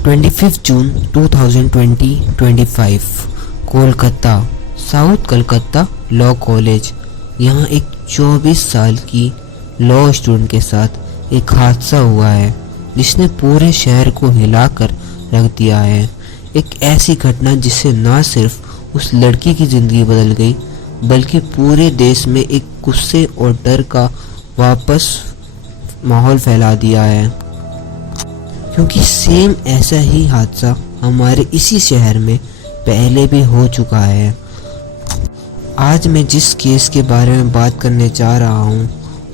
25 जून 2025 Kolkata, south Calcutta law college. यहाँ एक 24 साल की लॉ स्टूडेंट के साथ एक हादसा हुआ है जिसने पूरे शहर को हिलाकर रख दिया है। एक ऐसी घटना जिससे ना सिर्फ उस लड़की की ज़िंदगी बदल गई बल्कि पूरे देश में एक गुस्से और डर का वापस माहौल फैला दिया है, क्योंकि सेम ऐसा ही हादसा हमारे इसी शहर में पहले भी हो चुका है। आज मैं जिस केस के बारे में बात करने जा रहा हूँ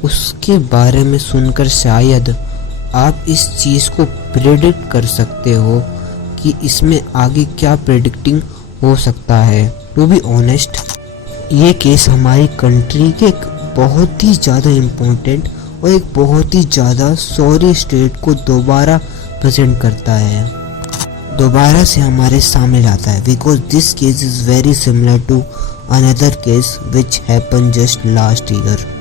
उसके बारे में सुनकर शायद आप इस चीज़ को प्रेडिक्ट कर सकते हो कि इसमें आगे क्या प्रेडिक्टिंग हो सकता है। टू बी ऑनेस्ट, ये केस हमारी कंट्री के एक बहुत ही ज़्यादा इम्पोर्टेंट और एक बहुत ही ज़्यादा सॉरी स्टेट को दोबारा प्रेजेंट करता है, दोबारा से हमारे सामने लाता है, because this case is very similar to another case which happen just last year.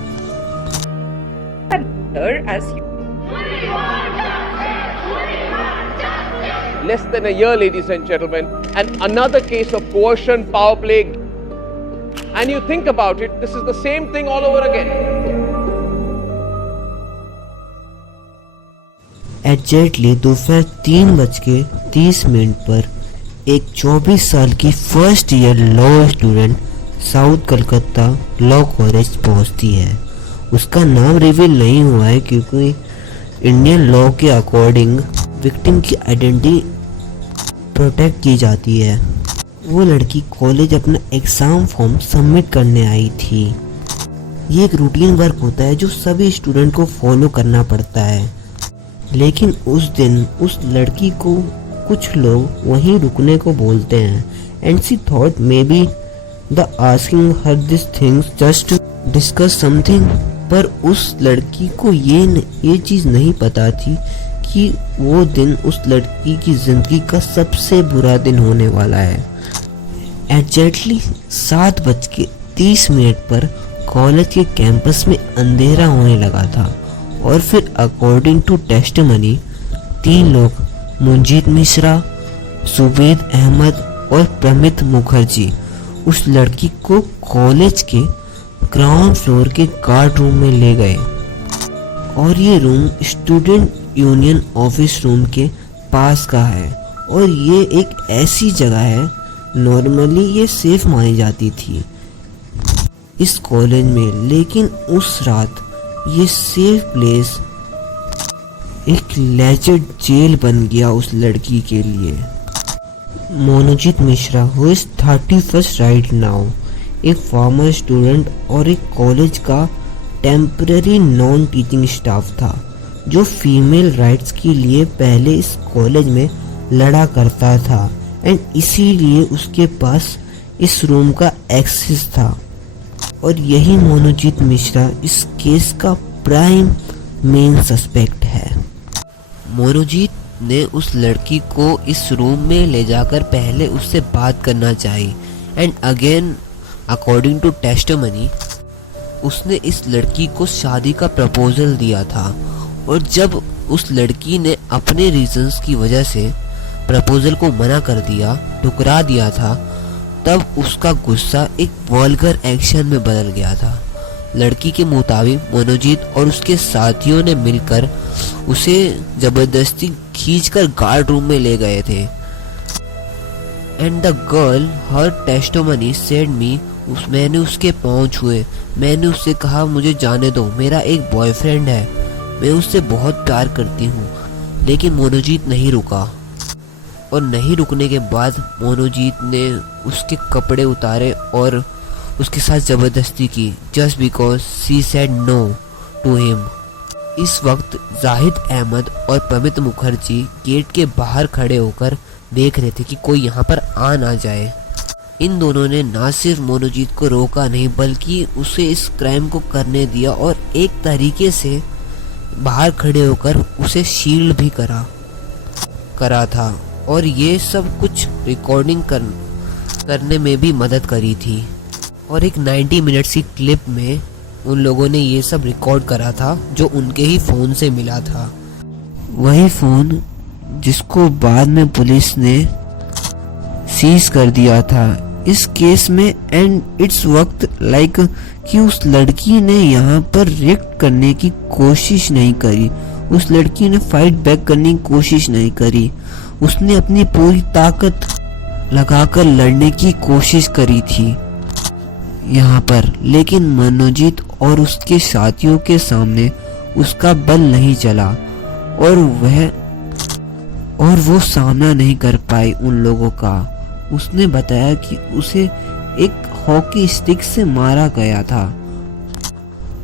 Less than a year, ladies and gentlemen, and another case of coercion, power play. And you think about it, this is the same thing all over again. Exactly दोपहर 3:30 पर एक 24 साल की first year law student south Calcutta law college पहुंचती है। उसका नाम reveal नहीं हुआ है क्योंकि इंडियन लॉ के अकॉर्डिंग विक्टिम की आइडेंटिटी प्रोटेक्ट की जाती है। वो लड़की कॉलेज अपना एग्ज़ाम फॉर्म सबमिट करने आई थी। ये एक रूटीन वर्क होता है जो सभी स्टूडेंट को फॉलो करना पड़ता है, लेकिन उस दिन उस लड़की को कुछ लोग वहीं रुकने को बोलते हैं and she thought may be the asking her this things just discuss something. पर उस लड़की को ये चीज़ नहीं पता थी कि वो दिन उस लड़की की ज़िंदगी का सबसे बुरा दिन होने वाला है। एग्जैक्टली 7:30 पर कॉलेज के कैंपस में अंधेरा होने लगा था और फिर अकॉर्डिंग टू टेस्टिमनी 3 लोग मुंजीत मिश्रा, सुबेद अहमद और प्रमित मुखर्जी उस लड़की को कॉलेज के ग्राउंड फ्लोर के गार्ड रूम में ले गए और ये room student union office room के पास का है और ये एक ऐसी जगह है, नॉर्मली ये सेफ मानी जाती थी इस कॉलेज में, लेकिन उस रात ये सेफ प्लेस एक लेजेंड जेल बन गया उस लड़की के लिए। Monojit Mishra who is 31 right now, एक फॉर्मर स्टूडेंट और एक कॉलेज का टेम्पररी नॉन टीचिंग स्टाफ था जो फीमेल राइट्स के लिए पहले इस कॉलेज में लड़ा करता था एंड इसीलिए उसके पास इस रूम का एक्सेस था। और यही मोनोजीत मिश्रा इस केस का प्राइम मेन सस्पेक्ट है। मोनोजीत ने उस लड़की को इस रूम में ले जाकर पहले उससे बात करना चाहिए and again according to testimony उसने इस लड़की को शादी का प्रपोजल दिया था और जब उस लड़की ने अपने रीजंस की वजह से प्रपोजल को मना कर दिया, ठुकरा दिया था, तब उसका गुस्सा एक वल्गर एक्शन में बदल गया था। लड़की के मुताबिक मनोजीत और उसके साथियों ने मिलकर उसे जबरदस्ती खींचकर गार्ड रूम में ले गए थे and the girl her testimony said me, मैंने उसके पाँव छुए, मैंने उससे कहा मुझे जाने दो, मेरा एक बॉयफ्रेंड है, मैं उससे बहुत प्यार करती हूँ। लेकिन मोनोजीत नहीं रुका और नहीं रुकने के बाद मोनोजीत ने उसके कपड़े उतारे और उसके साथ ज़बरदस्ती की just because she said no to him. इस वक्त जाहिद अहमद और प्रमित मुखर्जी गेट के बाहर खड़े होकर देख रहे थे कि कोई यहाँ पर आ ना जाए। इन दोनों ने ना सिर्फ मोनोजीत को रोका नहीं बल्कि उसे इस क्राइम को करने दिया और एक तरीके से बाहर खड़े होकर उसे शील्ड भी करा था और ये सब कुछ रिकॉर्डिंग करने में भी मदद करी थी। और एक 90 मिनट्स की क्लिप में उन लोगों ने ये सब रिकॉर्ड करा था जो उनके ही फ़ोन से मिला था। वही फ़ोन जिसको बाद में पुलिस ने सीज कर दिया था इस केस में। एंड इट्स वक्त लाइक कि उस लड़की ने यहाँ पर रिएक्ट करने की कोशिश नहीं करी, उस लड़की ने फाइट बैक करने की कोशिश नहीं करी, उसने अपनी पूरी ताकत लगाकर लड़ने की कोशिश करी थी यहाँ पर। लेकिन मनोजीत और उसके साथियों के सामने उसका बल नहीं चला और वो सामना नहीं कर पाई उन लोगों का। उसने बताया कि उसे एक हॉकी स्टिक से मारा गया था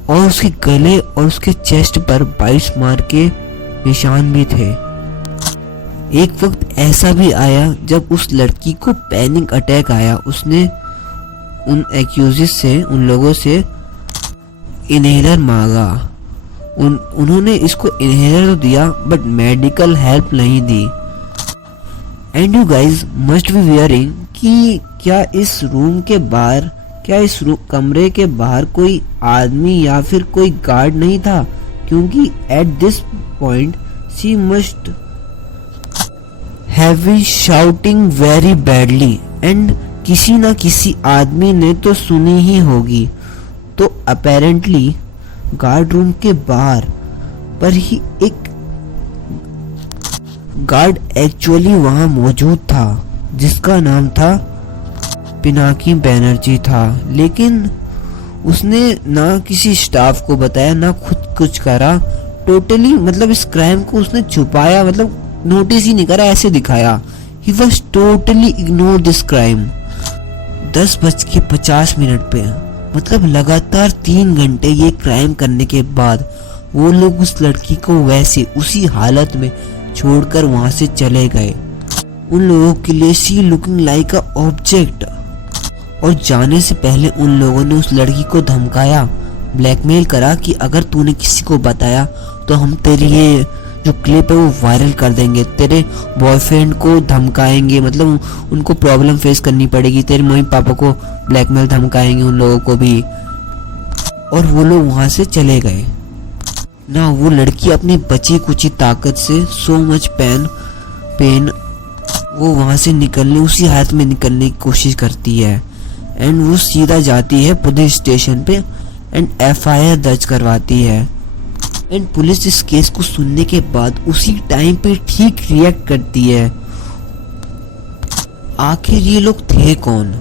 और उसके गले और उसके चेस्ट पर 22 मार के निशान भी थे। एक वक्त ऐसा भी आया जब उस लड़की को पैनिक अटैक आया। उसने उन एक्यूजेस से, उन लोगों से इनहेलर मांगा। उन्होंने इसको इनहेलर तो दिया बट मेडिकल हेल्प नहीं दी। And you guys must be wearing कि क्या इस रूम के बाहर, क्या इस कमरे के बाहर कोई आदमी या फिर कोई गार्ड नहीं था, क्योंकि at this point she must have been shouting very badly and किसी ना किसी आदमी ने तो सुनी ही होगी। तो अपेरेंटली गार्ड रूम के बाहर पर ही एक गार्ड एक्चुअली वहां मौजूद था जिसका नाम था पिनाकी बैनर्जी था। लेकिन उसने ना किसी स्टाफ को बताया ना खुद कुछ करा। टोटली मतलब इस क्राइम को उसने छुपाया, मतलब नोटिस ही नहीं करा, ऐसे दिखाया। He was totally ignore this crime. 10:50 पे मतलब लगातार 3 घंटे ये क्राइम करने के बाद वो लोग उस लड़की को वैसे उसी हालत में छोड़कर वहां से चले गए। उन लोगों के लिए she looking like a object. और जाने से पहले उन लोगों ने उस लड़की को धमकाया, ब्लैकमेल करा कि अगर तूने किसी को बताया तो हम तेरी ये जो क्लिप है वो वायरल कर देंगे, तेरे बॉयफ्रेंड को धमकाएंगे, मतलब उनको प्रॉब्लम फेस करनी पड़ेगी, तेरे मम्मी पापा को ब्लैकमेल धमकाएंगे उन लोगों को भी। और वो लोग वहां से चले गए ना। वो लड़की अपनी बची कुची ताकत से सो मच पेन वो वहां से निकलने, उसी हालत में निकलने की कोशिश करती है। एंड वो सीधा जाती है पुलिस स्टेशन पे एंड FIR दर्ज करवाती है। एंड पुलिस इस केस को सुनने के बाद उसी टाइम पे ठीक रिएक्ट करती है। आखिर ये लोग थे कौन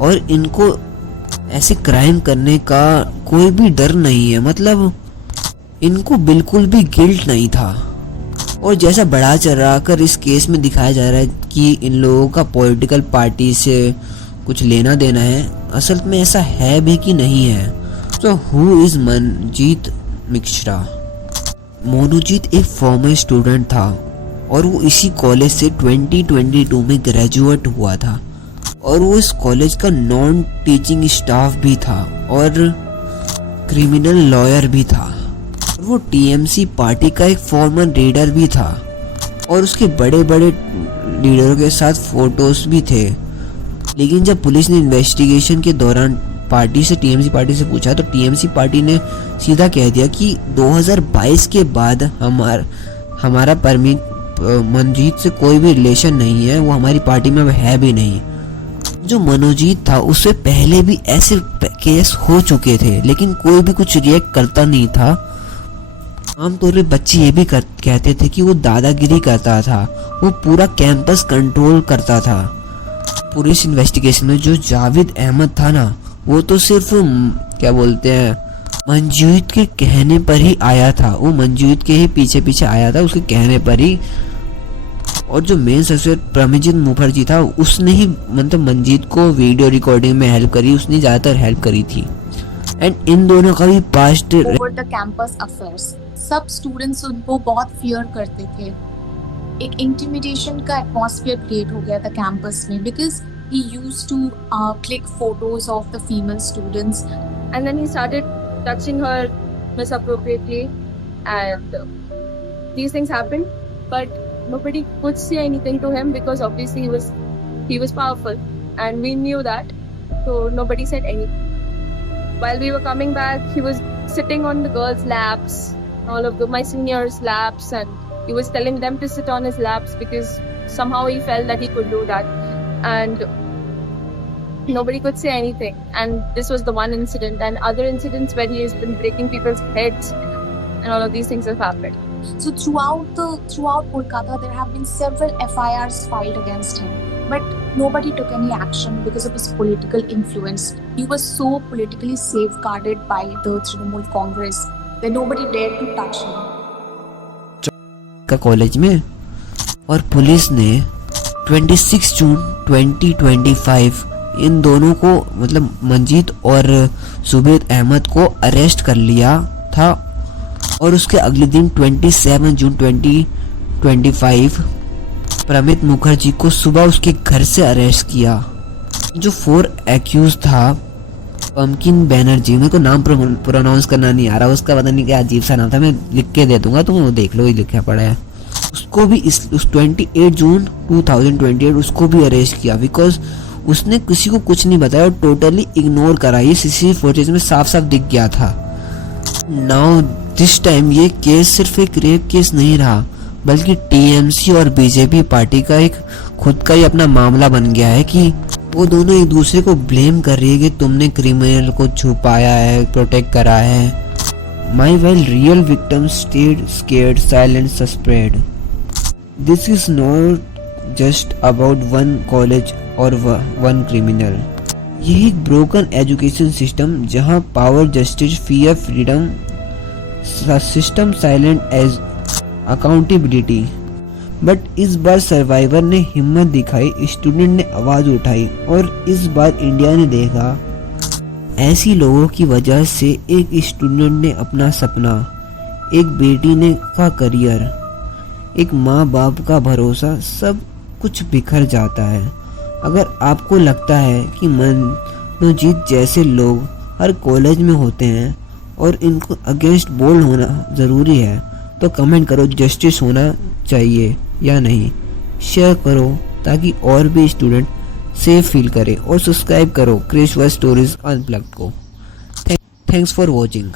और इनको ऐसे क्राइम करने का कोई भी डर नहीं है, मतलब इनको बिल्कुल भी गिल्ट नहीं था। और जैसा बढ़ा चढ़ा कर इस केस में दिखाया जा रहा है कि इन लोगों का पॉलिटिकल पार्टी से कुछ लेना देना है, असल में ऐसा है भी कि नहीं है। तो हु इज मनजीत मिश्रा? मोनूजीत एक फॉर्मर स्टूडेंट था और वो इसी कॉलेज से 2022 में ग्रेजुएट हुआ था और वो इस कॉलेज का नॉन टीचिंग स्टाफ भी था और क्रिमिनल लॉयर भी था। वो TMC पार्टी का एक फॉर्मर लीडर भी था और उसके बड़े बड़े लीडरों के साथ फोटोज भी थे। लेकिन जब पुलिस ने इन्वेस्टिगेशन के दौरान TMC पार्टी से पूछा तो TMC पार्टी ने सीधा कह दिया कि 2022 के बाद हमारा मनजीत से कोई भी रिलेशन नहीं है, वो हमारी पार्टी में है भी नहीं। जो मनोजीत था उससे पहले भी ऐसे केस हो चुके थे लेकिन कोई भी कुछ रिएक्ट करता नहीं था। आमतौर पे बच्चे ये भी कहते थे कि वो दादागिरी करता था, वो पूरा कैंपस कंट्रोल करता था। पुलिस इन्वेस्टिगेशन में जो जावेद अहमद था ना, वो तो सिर्फ क्या बोलते हैं मंजीत के कहने पर ही आया था, वो मंजीत के ही पीछे पीछे आया था उसके कहने पर ही। और जो मेन सस्पेक्ट प्रमेजित मुखर्जी था उसने ही मतलब मंजीत को वीडियो रिकॉर्डिंग में हेल्प करी, उसने ज्यादातर हेल्प करी थी। एंड इन दोनों का भी past over the campus affairs सब स्टूडेंट्स उनको बहुत फियर करते थे। एक इंटिमिडेशन का एटमॉस्फेयर क्रिएट हो गया था कैंपस में because he used to click photos of the female students and then he started touching her misappropriately and these things happened but nobody could say anything to him because obviously he was powerful and we knew that, so nobody said anything. While we were coming back he was sitting on the girls' laps, all of my seniors' laps, and He was telling them to sit on his laps because somehow he felt that he could do that, and nobody could say anything. And this was the one incident, and other incidents where he has been breaking people's heads, and all of these things have happened. So throughout Kolkata, there have been several FIRs filed against him, but nobody took any action because of his political influence. He was so politically safeguarded by the Trinamool Congress that nobody dared to touch him. का college में, और police ने 26 जून 2025 इन दोनों को मतलब मंजीत और सुबेद अहमद को arrest कर लिया था। और उसके अगले दिन 27 जून 2025 प्रमित मुखर्जी को सुबह उसके घर से अरेस्ट किया। जो 4 एक्यूज था, पम्पकिन बैनर्जी, मेरे को नाम प्रोनाउंस करना नहीं आ रहा, उसका पता नहीं क्या अजीब सा नाम था, मैं लिख के दे दूंगा, तुम वो देख लो, ही लिखा पड़ा है। उसको भी उस 28 जून 2028 उसको भी अरेस्ट किया बिकॉज उसने किसी को कुछ नहीं बताया और टोटली इग्नोर करा। ये सीसीटीवी फुटेज में साफ साफ दिख गया था। नाउ दिस टाइम ये केस सिर्फ एक रेप केस नहीं रहा, बल्कि टीएमसी और बीजेपी पार्टी का एक खुद का ही अपना मामला बन गया है कि वो दोनों एक दूसरे को ब्लेम कर रही है कि तुमने क्रिमिनल को छुपाया है, प्रोटेक्ट करा है। My well real victim stayed scared, silent, suspend. This is not just about one college और वन क्रिमिनल। यही एक ब्रोकन एजुकेशन सिस्टम जहां power, justice, fear, freedom, system silent as accountability. But इस बार सर्वाइवर ने हिम्मत दिखाई, स्टूडेंट ने आवाज उठाई और इस बार इंडिया ने देखा ऐसी लोगों की वजह से एक स्टूडेंट ने अपना सपना, एक बेटी ने का करियर, एक माँ बाप का भरोसा, सब कुछ बिखर जाता है। अगर आपको लगता है कि मनोजीत जैसे लोग हर कॉलेज में होते हैं और इनको अगेंस्ट बोल्ड होना ज़रूरी है, तो कमेंट करो जस्टिस होना चाहिए या नहीं। शेयर करो ताकि और भी स्टूडेंट सेफ फील करे और सब्सक्राइब करो क्रिश वर्ल्ड स्टोरीज अनप्लग्ड को। Thanks for watching.